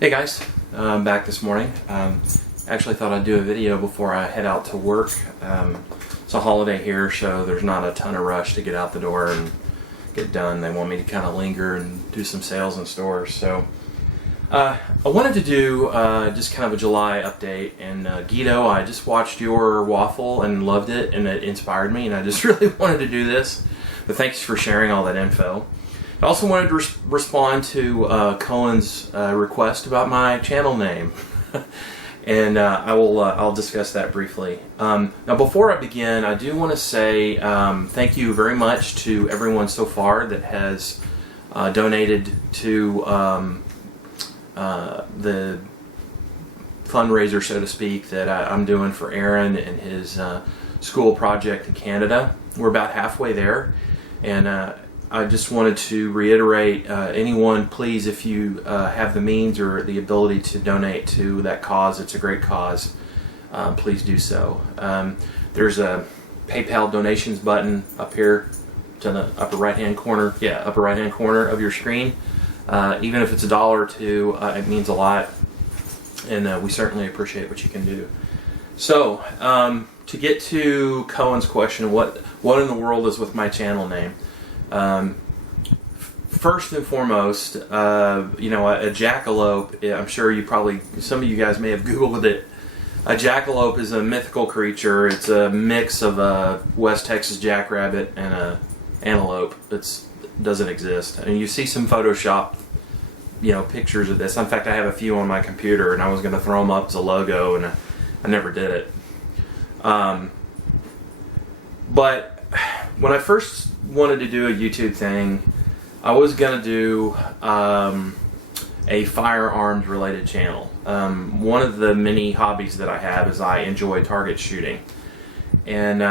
Hey guys, I'm back this morning. Actually thought I'd do a video before I head out to work. It's a holiday here, so there's not a ton of rush to get out the door and get done. They want me to kind of linger and do some sales in stores. So I wanted to do just kind of a July update. And Guido, I just watched your waffle and loved it, and it inspired me, and I just really wanted to do this. But thanks for sharing all that info. I also wanted to respond to Cohen's request about my channel name, and I'll discuss that briefly. Now, before I begin, I do want to say thank you very much to everyone so far that has donated to the fundraiser, so to speak, that I'm doing for Aaron and his school project in Canada. We're about halfway there, and I just wanted to reiterate, anyone, please, if you have the means or the ability to donate to that cause, it's a great cause, please do so. There's a PayPal donations button up here to the upper right hand corner, upper right hand corner of your screen. Even if it's $1 or $2, it means a lot, and we certainly appreciate what you can do. So, to get to Cohen's question, what in the world is with my channel name? First and foremost, a jackalope, I'm sure some of you guys may have Googled it. A jackalope is a mythical creature. It's a mix of a West Texas jackrabbit and a antelope. It doesn't exist. I mean, you see some Photoshop, pictures of this. In fact, I have a few on my computer, and I was going to throw them up as a logo, and I never did it. But when I first wanted to do a YouTube thing, I was going to do a firearms related channel. One of the many hobbies that I have is I enjoy target shooting, and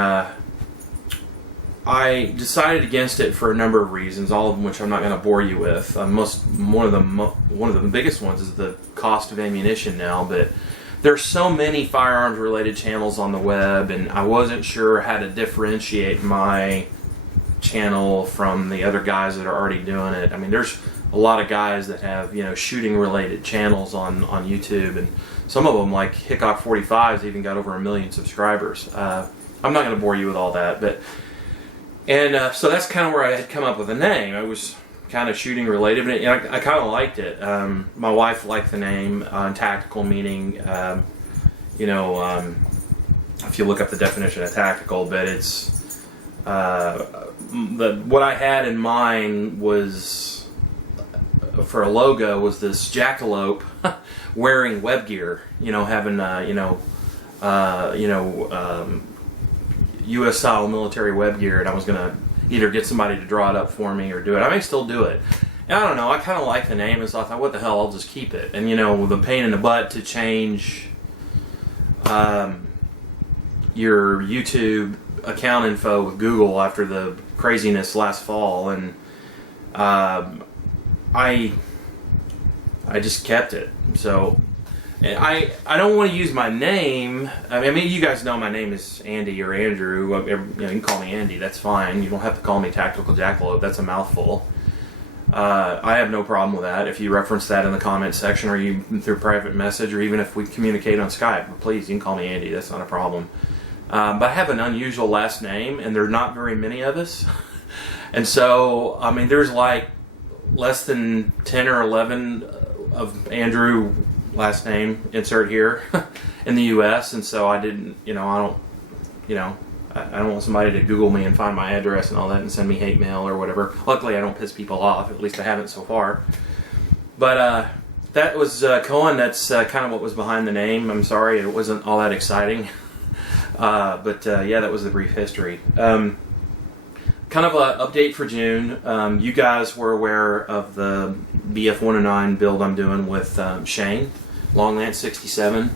I decided against it for a number of reasons, all of which I'm not going to bore you with. One of the biggest ones is the cost of ammunition now, but there's so many firearms related channels on the web, and I wasn't sure how to differentiate my channel from the other guys that are already doing it. I mean, there's a lot of guys that have shooting related channels on YouTube, and some of them, like Hickok 45s, even got over 1 million subscribers. I'm not going to bore you with all that, so that's kind of where I had come up with a name. I was kind of shooting related, and I kind of liked it. My wife liked the name, tactical, meaning if you look up the definition of tactical, but it's what I had in mind was, for a logo, was this jackalope wearing web gear, having U.S. style military web gear, and I was gonna either get somebody to draw it up for me or do it. I may still do it. And I don't know, I kind of like the name, and so I thought, what the hell, I'll just keep it. And with a pain in the butt to change your YouTube account info with Google after the craziness last fall, and I just kept it. So I don't want to use my name. I mean, you guys know my name is Andy or Andrew. You can call me Andy. That's fine. You don't have to call me Tactical Jackalope. That's a mouthful. I have no problem with that. If you reference that in the comment section, or you through private message, or even if we communicate on Skype, please, you can call me Andy. That's not a problem. But I have an unusual last name, and there are not very many of us. And so, I mean, there's like less than 10 or 11 of Andrew last name, insert here, in the U.S. And so I didn't, I don't want somebody to Google me and find my address and all that and send me hate mail or whatever. Luckily, I don't piss people off. At least I haven't so far. But that was Cohen. That's kind of what was behind the name. I'm sorry, it wasn't all that exciting. But that was the brief history. Kind of an update for June. You guys were aware of the BF-109 build I'm doing with Shane, Longlands 67,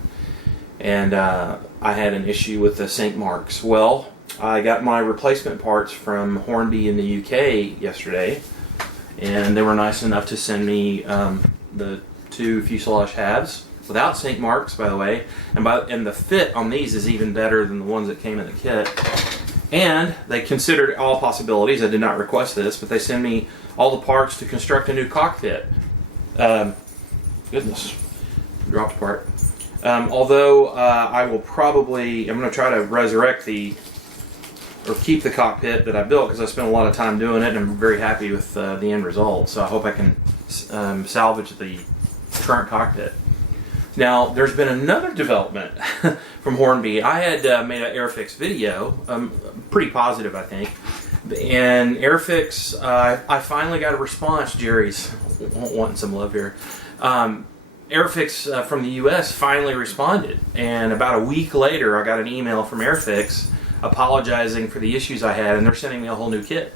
and I had an issue with the St. Marks. Well, I got my replacement parts from Hornby in the UK yesterday, and they were nice enough to send me the 2 fuselage halves without St. Marks, by the way, and the fit on these is even better than the ones that came in the kit. And they considered all possibilities. I did not request this, but they send me all the parts to construct a new cockpit. goodness, dropped apart. Although I will probably, I'm going to try to resurrect or keep the cockpit that I built because I spent a lot of time doing it and I'm very happy with the end result. So I hope I can salvage the current cockpit. Now, there's been another development from Hornby. I had made an Airfix video, pretty positive, I think. And Airfix, I finally got a response. Jerry's wanting some love here. Airfix from the U.S. finally responded. And about a week later, I got an email from Airfix apologizing for the issues I had, and they're sending me a whole new kit.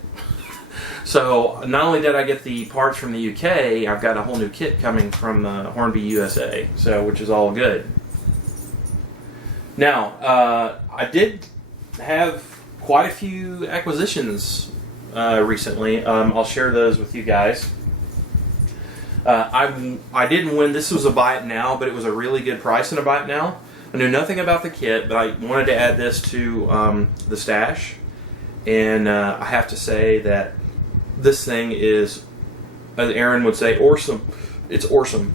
So not only did I get the parts from the UK, I've got a whole new kit coming from Hornby USA, so which is all good. Now, I did have quite a few acquisitions recently. I'll share those with you guys. I didn't win. This was a buy it now, but it was a really good price in a buy it now. I knew nothing about the kit, but I wanted to add this to the stash, and I have to say that this thing is, as Aaron would say, awesome. It's awesome.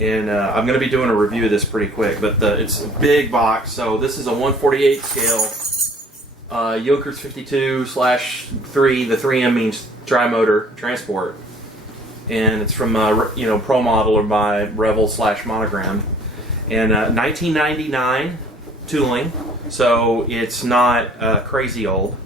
And I'm going to be doing a review of this pretty quick, but it's a big box. So this is a 1/48 scale Yonkers 52/3. The 3M means tri-motor transport. And it's from, Pro Model or by Revel/Monogram. And 1999 tooling, so it's not crazy old.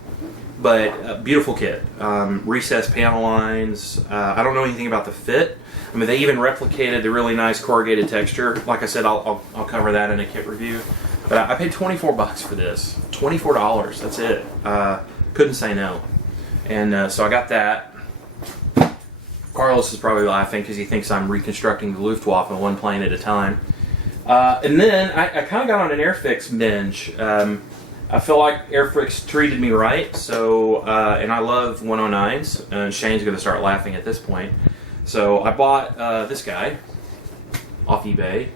But a beautiful kit. Recessed panel lines. I don't know anything about the fit. I mean, they even replicated the really nice corrugated texture. Like I said, I'll cover that in a kit review. But I paid $24 for this. $24. That's it. Couldn't say no. And so I got that. Carlos is probably laughing because he thinks I'm reconstructing the Luftwaffe one plane at a time. And then I kind of got on an Airfix binge. I feel like Airfix treated me right, so and I love 109s, and Shane's going to start laughing at this point. So I bought this guy off eBay,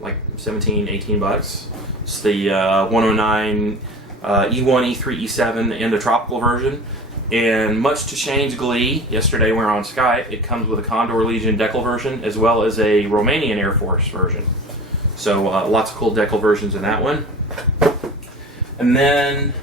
like 17, 18 bucks. It's the 109 E1, E3, E7, and the tropical version. And much to Shane's glee, yesterday we were on Skype, it comes with a Condor Legion decal version as well as a Romanian Air Force version. So lots of cool decal versions in that one. And then,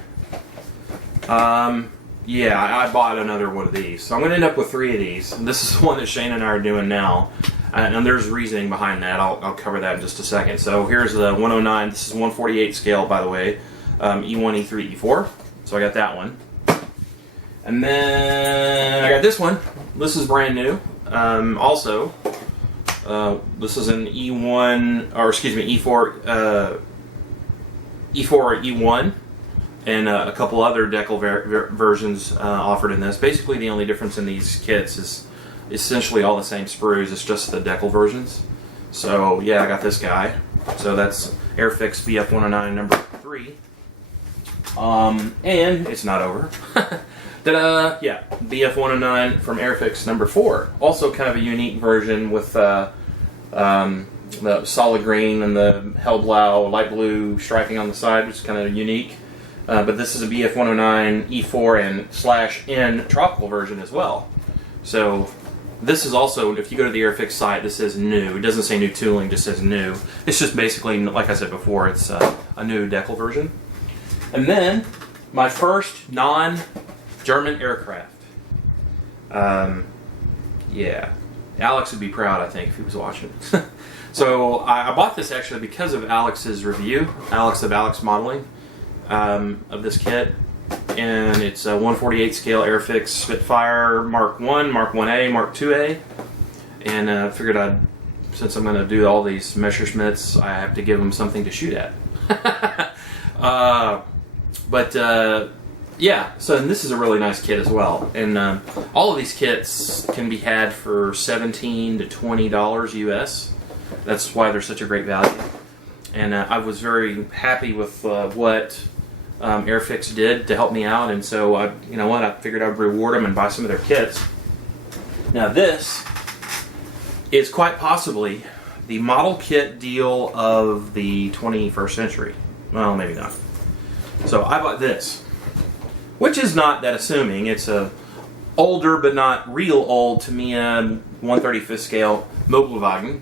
I bought another one of these. So I'm going to end up with 3 of these. And this is the one that Shane and I are doing now. And there's reasoning behind that. I'll cover that in just a second. So here's the 109. This is 1/48 scale, by the way. E1, E3, E4. So I got that one. And then I got this one. This is brand new. This is an E4 or E1, and a couple other decal versions offered in this. Basically, the only difference in these kits is essentially all the same sprues. It's just the decal versions. So yeah, I got this guy. So that's Airfix BF109 number 3. And it's not over. Ta-da! Yeah, BF109 from Airfix number 4. Also kind of a unique version with the solid green and the Hellblau light blue striping on the side, which is kind of unique. But this is a BF109 E4 and /N tropical version as well. So this is also, if you go to the Airfix site, this says new. It doesn't say new tooling, it just says new. It's just basically, like I said before, it's a new decal version. And then my first non-German aircraft. Yeah. Alex would be proud, I think, if he was watching. So I bought this actually because of Alex's review, Alex of Alex Modeling, of this kit. And it's a 1/48 scale Airfix Spitfire Mark 1, Mark 1A, Mark 2A. And I figured since I'm going to do all these Messerschmitts, I have to give them something to shoot at. Yeah, so and this is a really nice kit as well. And all of these kits can be had for $17 to $20 US. That's why they're such a great value. And I was very happy with what Airfix did to help me out. And so, I figured I'd reward them and buy some of their kits. Now this is quite possibly the model kit deal of the 21st century. Well, maybe not. So I bought this, which is not that assuming. It's a older but not real old Tamiya 135th scale Mobilwagen,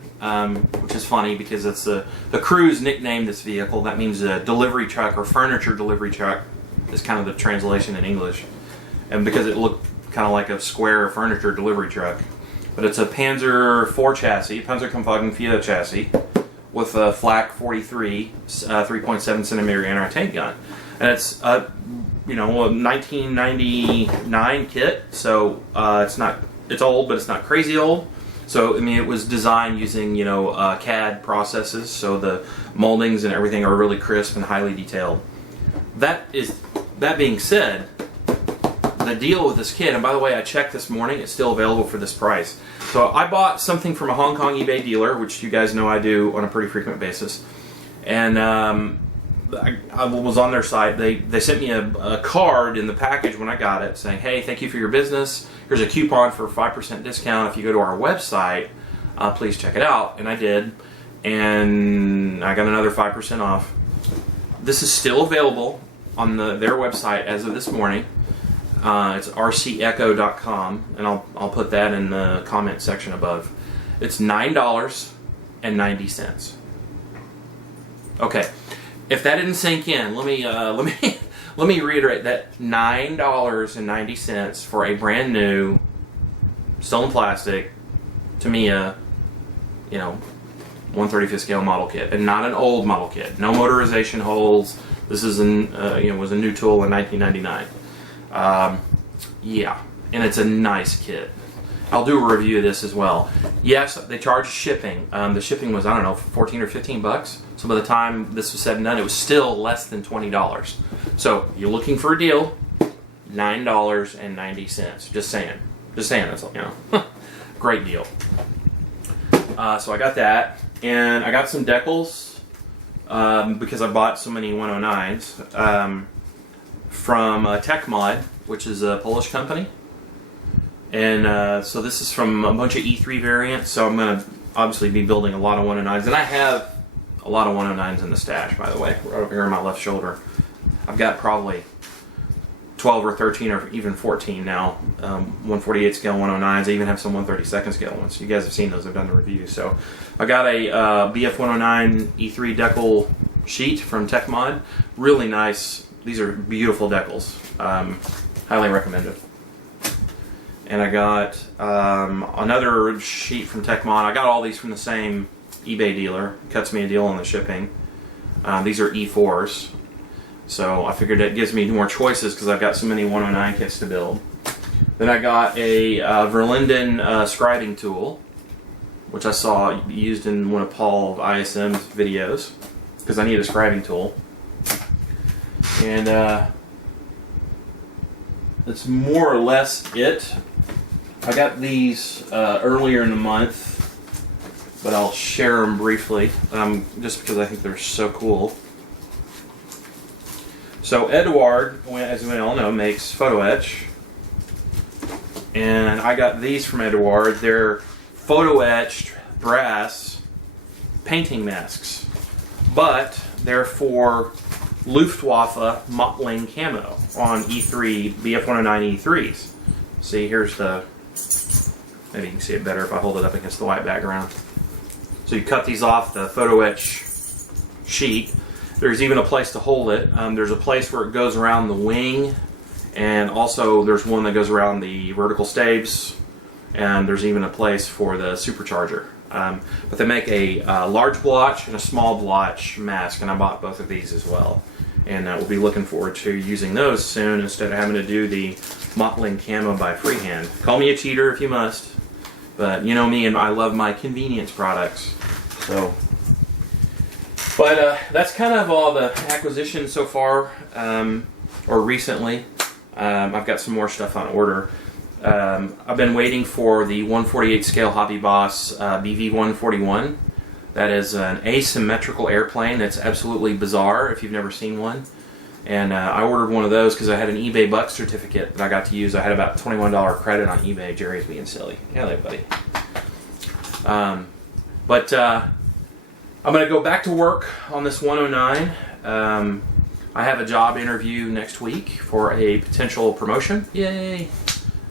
which is funny because it's the crews nicknamed this vehicle. That means a delivery truck or furniture delivery truck is kind of the translation in English, and because it looked kind of like a square furniture delivery truck. But it's a Panzer IV chassis, Panzerkampfwagen 4 chassis, with a flak 43 3.7 centimeter anti-tank gun, and it's a 1999 kit, so it's old, but it's not crazy old. So I mean, it was designed using CAD processes, so the moldings and everything are really crisp and highly detailed. That being said, the deal with this kit, and by the way, I checked this morning, it's still available for this price. So I bought something from a Hong Kong eBay dealer, which you guys know I do on a pretty frequent basis, and I was on their site. They sent me a card in the package when I got it saying, hey, thank you for your business. Here's a coupon for a 5% discount. If you go to our website, please check it out. And I did, and I got another 5% off. This is still available on their website as of this morning. It's rcecho.com, and I'll put that in the comment section above. It's $9.90. Okay. If that didn't sink in, let me reiterate that $9.90 for a brand new stone plastic Tamiya, 135th scale model kit, and not an old model kit. No motorization holes. This is was a new tool in 1999. Yeah, and it's a nice kit. I'll do a review of this as well. Yes, they charge shipping. The shipping was, I don't know, 14 or 15 bucks. So by the time this was said and done, it was still less than $20. So you're looking for a deal, $9.90. Just saying. That's all, great deal. So I got that, and I got some decals because I bought so many 109s from TechMod, which is a Polish company. And so this is from a bunch of E3 variants, so I'm going to obviously be building a lot of 109s. And I have a lot of 109s in the stash, by the way, right over here on my left shoulder. I've got probably 12 or 13 or even 14 now, 148 scale 109s. I even have some 132nd scale ones. You guys have seen those. I've done the reviews. So I got a BF 109 E3 decal sheet from TechMod. Really nice. These are beautiful decals. Highly recommended. And I got another sheet from TechMod. I got all these from the same eBay dealer. Cuts me a deal on the shipping. These are E4s. So I figured that gives me more choices because I've got so many 109 kits to build. Then I got a Verlinden scribing tool, which I saw used in one of Paul ISM's videos because I need a scribing tool. And that's more or less it. I got these earlier in the month, but I'll share them briefly, just because I think they're so cool. So Eduard, as we all know, makes photo etch, and I got these from Eduard. They're photo etched brass painting masks, but they're for Luftwaffe mottling camo on E3 BF-109 E3s. See, here's the. Maybe you can see it better if I hold it up against the white background. So you cut these off the photo etch sheet. There's even a place to hold it. There's a place where it goes around the wing, and also there's one that goes around the vertical staves, and there's even a place for the supercharger. But they make a large blotch and a small blotch mask, and I bought both of these as well. And we'll be looking forward to using those soon instead of having to do the mottling camo by freehand. Call me a cheater if you must, but you know me, and I love my convenience products. So, but that's kind of all the acquisitions so far, or recently. I've got some more stuff on order. I've been waiting for the 148 scale Hobby Boss BV-141. That is an asymmetrical airplane that's absolutely bizarre if you've never seen one. And I ordered one of those because I had an eBay Buck certificate that I got to use. I had about $21 credit on eBay. Jerry's being silly. Yeah, there, buddy. But I'm going to go back to work on this 109. I have a job interview next week for a potential promotion. Yay!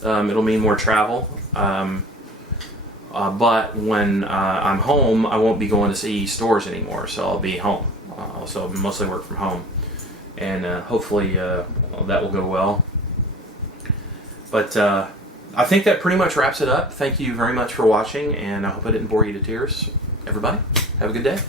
It'll mean more travel. But when I'm home, I won't be going to see stores anymore, so I'll be home. So I'll mostly work from home, and hopefully that will go well. But I think that pretty much wraps it up. Thank you very much for watching, and I hope I didn't bore you to tears. Everybody, have a good day.